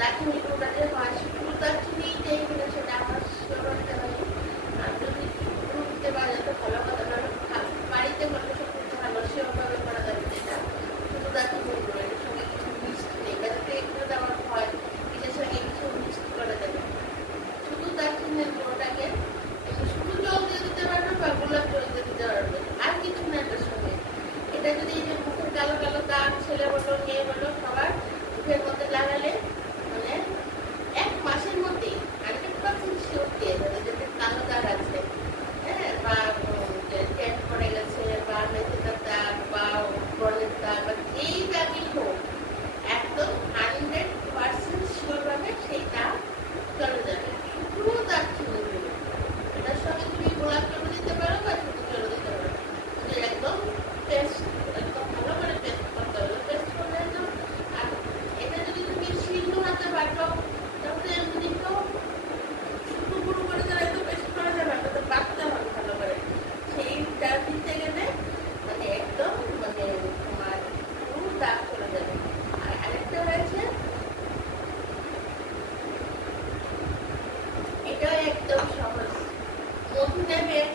দারচিনি গুঁড়োটা যে হয় শুধু দারচিনিতেই কিনা সেটা আমার করতে হয়। আর যদি গুঁড়ো দিতে পারা যেত ভালো কথা, কারণ বাড়িতে করলে সব কিছু ভালো সেভাবে করা যাবে। যেটা শুধু দারচিনি গুঁড়ো, এটার সঙ্গে কিছু মিষ্টি নেই, যাতে এগুলো দেওয়ার হয় এটার সঙ্গে কিছু মিষ্টি করা যাবে। শুধু দারচিনির গুঁড়োটাকে শুধু জল দিয়ে দিতে পারবে বা গোলাপ জল দিয়ে দিতে পারবে, আর কিছু না এটার সঙ্গে। এটা যদি এই যে মুখের কালো কালো দাগ ছেলে বলো মেয়ে বলো সবার মুখের মধ্যে লাগালে মানে 1 মাসের মধ্যেই 100% শিওর দিয়ে যাবে যে কালো দাগ আছে, হ্যাঁ, বা ট্যান পড়ে গেছে বা মেথিটার দাগ বা ব্রণের দাগ বা যেই দাগই হোক, একদম 100% শিওর ভাবে সেই দাগ চলে যাবে। শুধু দারচিনি গুঁড়ো, এটার সঙ্গে তুমি গোলাপ জল দিতে পারো বা শুধু জল দিতে পারো। একদম পেস্ট, একদম ভালো করে পেস্ট করতে হবে। পেস্ট করলে তো আর এটা যদি তুমি শিল নোড়াতে বাটো তাহলে এমনি তো শুধু গুঁড়ো করে দিলে একটু পেস্ট করা যাবে না, তো বাটতে হবে ভালো করে। সেইটা দিতে গেলে মানে একদম মানে তোমার পুরো দাগ চলে যাবে। আর আরেকটা হয়েছে, এটাও একদম সহজ। মধু নেবে 1